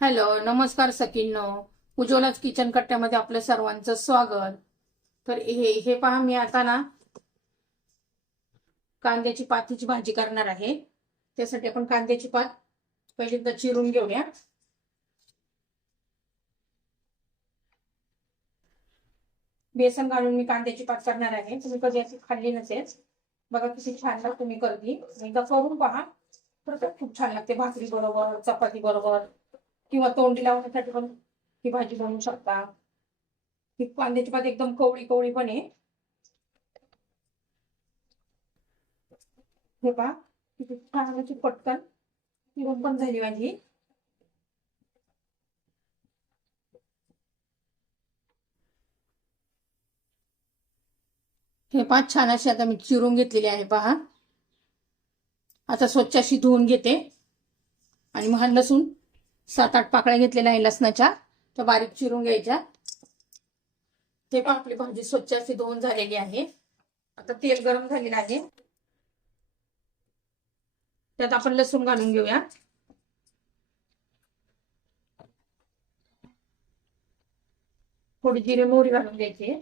Hello नमस्कार सकिनो उज्ज्वलाच kitchen कट्ट्यामध्ये आपलं सर्वांचं स्वागत. तर हे हे पहा मी आता ना कांद्याची पातीची भाजी करणार आहे. त्यासाठी आपण कांद्याची पात पहिल्यांदा चिरून घेऊया. बेसन घालून मी कांद्याची पात करणार आहे. तुम्ही कधी अशी खाल्ली नसेल. बघा किती छान लागते तुम्ही करते. एकदा करून पहा. तर खूप छान लागते. भाकरी बरोबर चपाती बरोबर. किंवा तोंडी लावण्यासाठी पण ही भाजी बनवू शकता. ही कांद्याची पात एकदम कवळी कवळी पण आहे. हे पहा कांद्याची पटकन चिरून पण झाली माझी हे पहा छान अशी आता मी चिरून घेतलेली आहे पहा. आता स्वच्छ अशी धुवून घेते. आणि मग लसूण सात आठ पाकळ्या घेतलेल्या आहे लसणाच्या. त्या बारीक चिरून घ्यायच्या. ते पण आपली भाजी स्वच्छ अशी धुवून झालेली आहे. आता तेल गरम झालेलं आहे. त्यात आपण लसूण घालून घेऊया. थोडी जिरे मोहरी घालून घ्यायची.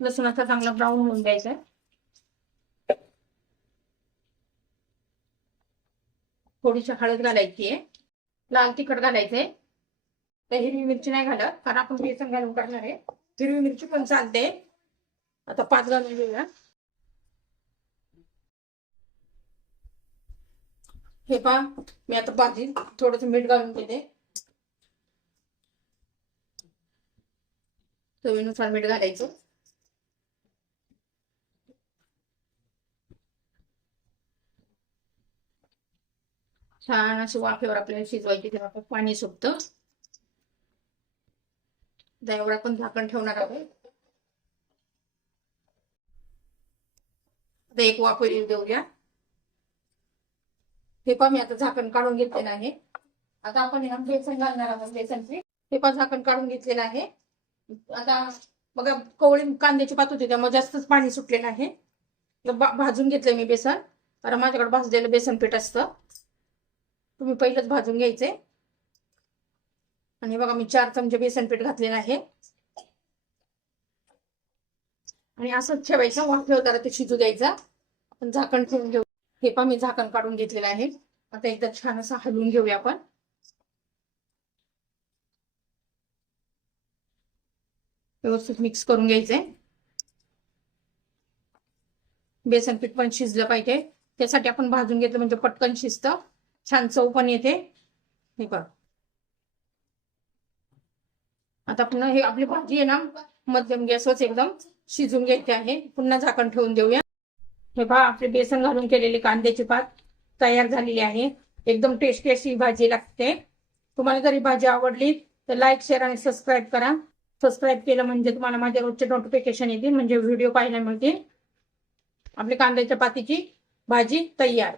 लसूणाचा चांगला ब्राऊन होऊन द्यायचा थोडीशी हळद घालायची आहे. लाल तिखट घालायचंय. तर हिरवी मिरची नाही घालत कारण आपण बेसन घालून करणार आहे. हिरवी मिरची पण चालते. आता पाच घालून घेऊया. हे पहा मी आता भाजी थोडस मीठ घालून घेते. चवीनुसार मीठ घालायचं. छान अशी वाफेवर आपल्याला शिजवायची तेव्हा आपण पाणी सुटतं त्यावर आपण झाकण ठेवणार आहोत. आता एक वाफ येऊ देऊया. हे पण मी आता झाकण काढून घेतलेलं आहे. आता आपण बेसन घालणार आहोत बेसन पीठ हे पण झाकण काढून घेतलेलं आहे. आता बघा कवळी कांद्याची पात होती त्यामुळे जास्तच पाणी सुटलेलं आहे. भाजून घेतलंय मी बेसन. कारण माझ्याकडे भाजलेलं बेसन पीठ असतं. तुम्ही पहिलंच भाजून घ्यायचे. आणि बघा मी चार चमचे बेसन पीठ घातलेलं आहे. आणि असंच ठेवायचं वाफेवर जरा ते शिजू द्यायचा. आपण झाकण ठेवून घेऊ. हे पण मी झाकण काढून घेतलेलं आहे. आता एकदा छान असं हलवून घेऊया आपण. व्यवस्थित मिक्स करून घ्यायचंय बेसन पीठ पण शिजलं पाहिजे. त्यासाठी आपण भाजून घेतलं म्हणजे पटकन शिजतं. छान चव पण येते. हे बघ. आता पुन्हा हे आपली भाजी आहे ना मध्यम गॅसवरच एकदम शिजून घ्यायची आहे. पुन्हा झाकण ठेवून देऊया. हे पहा आपले बेसन घालून केलेली कांद्याची पात तयार झालेली आहे. एकदम टेस्टी अशी भाजी लागते. तुम्हाला जर ही भाजी आवडली तर लाईक शेअर आणि सबस्क्राईब करा. सबस्क्राईब केलं म्हणजे तुम्हाला माझ्या रोजचे नोटिफिकेशन येतील म्हणजे व्हिडिओ पाहायला मिळतील. आपली कांद्याच्या पातीची भाजी तयार.